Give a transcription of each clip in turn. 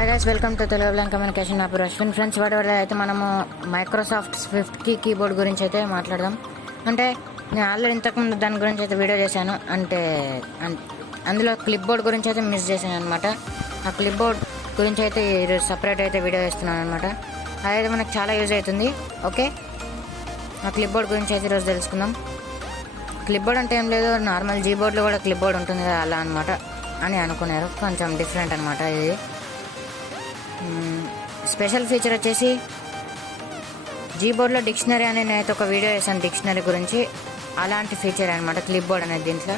Hi guys, welcome to Telugu blank communication. నా పేరు Ashwin. Friends, వాటి అయితే మనము మైక్రోసాఫ్ట్ స్విఫ్ట్కీ కీబోర్డ్ గురించి అయితే మాట్లాడదాం. అంటే నేను ఆల్రెడీ ఇంతకుముందు దాని గురించి అయితే వీడియో చేశాను. అంటే అందులో క్లిప్బోర్డ్ గురించి అయితే మిస్ చేశాను అనమాట. ఆ క్లిప్బోర్డ్ గురించి అయితే ఈరోజు సపరేట్ అయితే వీడియో చేస్తున్నాను అనమాట. అదైతే మనకు చాలా యూజ్ అవుతుంది. ఓకే, ఆ క్లిప్బోర్డ్ గురించి అయితే ఈరోజు తెలుసుకుందాం. క్లిప్బోర్డ్ అంటే ఏం లేదు, నార్మల్ జీబోర్డ్లో కూడా క్లిప్బోర్డ్ ఉంటుంది కదా, అలా అనమాట అని అనుకున్నారు. కొంచెం డిఫరెంట్ అనమాట ఇది. స్పెషల్ ఫీచర్ వచ్చేసి జీబోర్డ్లో డిక్షనరీ అని నేనైతే ఒక వీడియో చేశాను డిక్షనరీ గురించి. అలాంటి ఫీచర్ అనమాట క్లిప్బోర్డ్ అనేది. దీంట్లో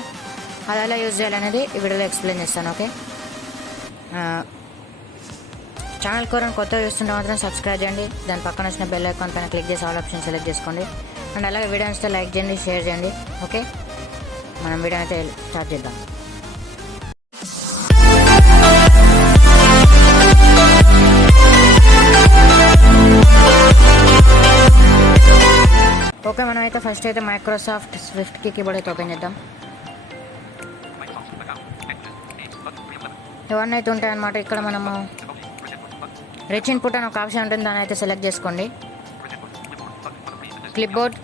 అది ఎలా యూజ్ చేయాలనేది ఈ వీడియోలో ఎక్స్ప్లెయిన్ చేస్తాను. ఓకే, ఛానల్ కోరని కొత్తగా చూస్తుంటే మాత్రం సబ్స్క్రైబ్ చేయండి. దాని పక్కన వచ్చిన బెల్ ఐకాన్ పైన క్లిక్ చేసి ఆల్ ఆప్షన్ సెలెక్ట్ చేసుకోండి. అండ్ అలాగే వీడియో నచ్చితే లైక్ చేయండి, షేర్ చేయండి. ఓకే, మనం వీడియో అయితే స్టార్ట్ చేద్దాం. ఓకే, మనం అయితే ఫస్ట్ అయితే మైక్రోసాఫ్ట్ స్విఫ్ట్కీ కీబోర్డ్ అయితే ఓపెన్ చేద్దాం. ఇవన్నీ అయితే ఉంటాయి అన్నమాట. ఇక్కడ మనము రిచ్ ఇన్పుట్ అని ఒక ఆప్షన్ ఉంటుంది, దాన్ని అయితే సెలెక్ట్ చేసుకోండి. క్లిప్బోర్డ్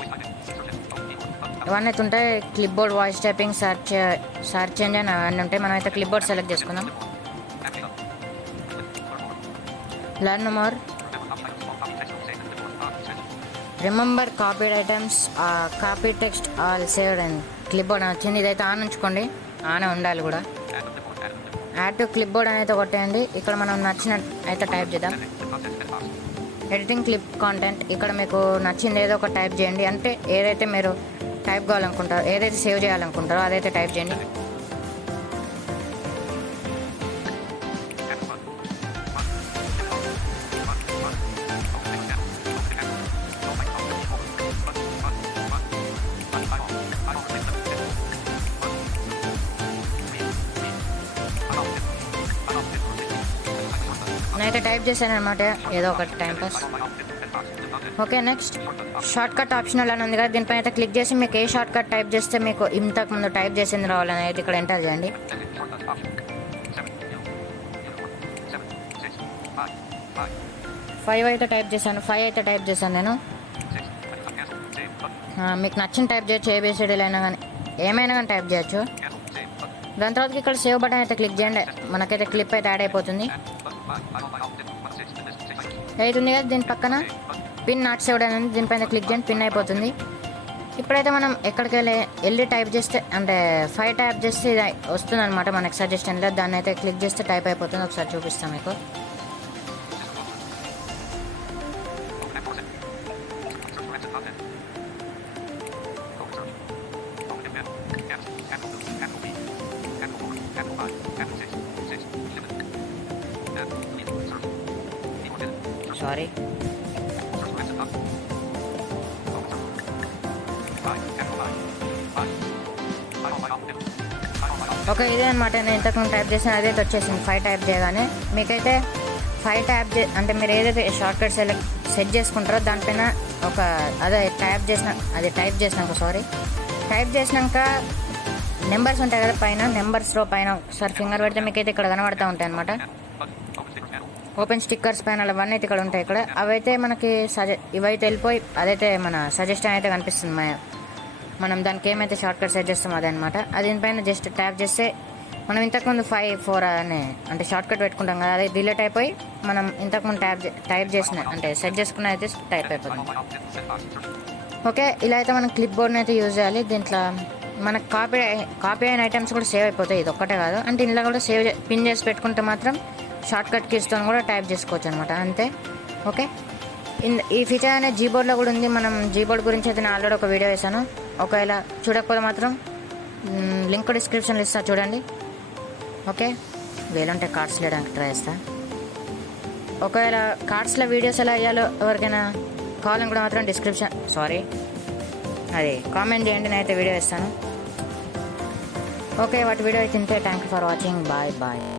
ఇవన్నీ అయితే ఉంటాయి. Clipboard, voice typing, search engine అవన్నీ ఉంటాయి. మనం అయితే క్లిప్బోర్డ్ సెలెక్ట్ చేసుకుందాం. Learn more, remember copied items, copy text all saved and clipboard అని వచ్చింది. ఇదైతే ఆన్ ఉంచుకోండి, ఆనే ఉండాలి కూడా. యాడ్ టు క్లిప్బోర్డ్ అని అయితే కొట్టేయండి. ఇక్కడ మనం నచ్చిన అయితే టైప్ చేద్దాం. ఎడిటింగ్ క్లిప్ కాంటెంట్, ఇక్కడ మీకు నచ్చింది ఏదో ఒక టైప్ చేయండి. అంటే ఏదైతే మీరు టైప్ కావాలనుకుంటారో, ఏదైతే సేవ్ చేయాలనుకుంటారో అదైతే టైప్ చేయండి. నేనైతే టైప్ చేశాను అనమాట, ఏదో ఒకటి timepass. Okay, next short cut optional అని ఉంది కదా, దీనిపైన అయితే క్లిక్ చేసి మీకు ఏ షార్ట్ కట్ టైప్ చేస్తే మీకు ఇంతకు ముందు టైప్ చేసింది రావాలని అయితే ఇక్కడ ఎంటర్ చేయండి. ఫైవ్ అయితే టైప్ చేశాను నేను. మీకు నచ్చిన టైప్ చేయొచ్చు, ఏబిసిడీలు అయినా కానీ ఏమైనా కానీ టైప్ చేయొచ్చు. దాని తర్వాత ఇక్కడ సేవ్ బటన్ అయితే క్లిక్ చేయండి. మనకైతే క్లిప్ అయితే యాడ్ అయిపోతుంది. అవుతుంది కదా, దీని పక్కన పిన్ నాట్ సేవ్డ్ అనేది దీనిపైన క్లిక్ చేయండి, పిన్ అయిపోతుంది. ఇప్పుడైతే మనం ఎక్కడికి వెళ్ళి టైప్ చేస్తే, అంటే 5 టైప్ చేస్తే ఇది వస్తుంది అనమాట మనకి సజెషన్లో. దాన్ని అయితే క్లిక్ చేస్తే టైప్ అయిపోతుంది. ఒకసారి చూపిస్తాం మీకు. సారీ, ఓకే, ఇదే అనమాట. నేను ఇంతకుముందు టైప్ చేసిన అదైతే వచ్చేసింది. 5 టైప్ చేయగానే మీకైతే 5 టైప్ అంటే మీరు ఏదైతే షార్ట్ కట్ సెట్ చేసుకుంటారో దానిపైన ఒక టైప్ చేసినాక నెంబర్స్ ఉంటాయి కదా పైన, నెంబర్స్ రో పైన ఒకసారి ఫింగర్ పెడితే మీకైతే ఇక్కడ కనబడతా ఉంటాయి అనమాట. ఓపెన్ స్టిక్కర్స్ పైన అవన్నీ అయితే ఇక్కడ ఉంటాయి. ఇక్కడ అవైతే మనకి ఇవైతే వెళ్ళిపోయి అదైతే మన సజెషన్ అయితే కనిపిస్తుంది. మనం దానికి ఏమైతే షార్ట్ కట్ సెట్ చేస్తామో అదే అనమాట. అది దీనిపైన జస్ట్ ట్యాప్ చేస్తే మనం ఇంతకుముందు 5, 4 అని అంటే షార్ట్ కట్ పెట్టుకుంటాం కదా, అది డిలీట్ అయిపోయి మనం ఇంతకుముందు టైప్ చేసిన అంటే సెట్ చేసుకున్న అయితే టైప్ అయిపోతుంది. ఓకే, ఇలా అయితే మనం క్లిప్ బోర్డ్ని అయితే యూజ్ చేయాలి. దీంట్లో మనకు కాపీ అయిన ఐటమ్స్ కూడా సేవ్ అయిపోతాయి. ఇది ఒక్కటే కాదు, అంటే ఇందులో కూడా పిన్ చేసి పెట్టుకుంటే మాత్రం షార్ట్ కట్ కీస్తో కూడా టైప్ చేసుకోవచ్చు అనమాట, అంతే. ఓకే, ఈ ఫీచర్ అనేది జీబోర్డ్లో కూడా ఉంది. మనం జీబోర్డ్ గురించి అయితే నేను ఆల్రెడీ ఒక వీడియో వేసాను. ఒకవేళ చూడకపోతే మాత్రం లింక్ డిస్క్రిప్షన్లో ఇస్తా, చూడండి. ఓకే, వీలుంటే కార్డ్స్ లేడానికి ట్రై చేస్తా. ఒకవేళ కార్డ్స్లో వీడియోస్ ఎలా వేయాలో ఎవరికైనా కావాలని కూడా మాత్రం కామెంట్ చేయండి, నేనైతే వీడియో ఇస్తాను. ఓకే, వాటి వీడియో అయితే ఇంతే. Thank you for watching. Bye.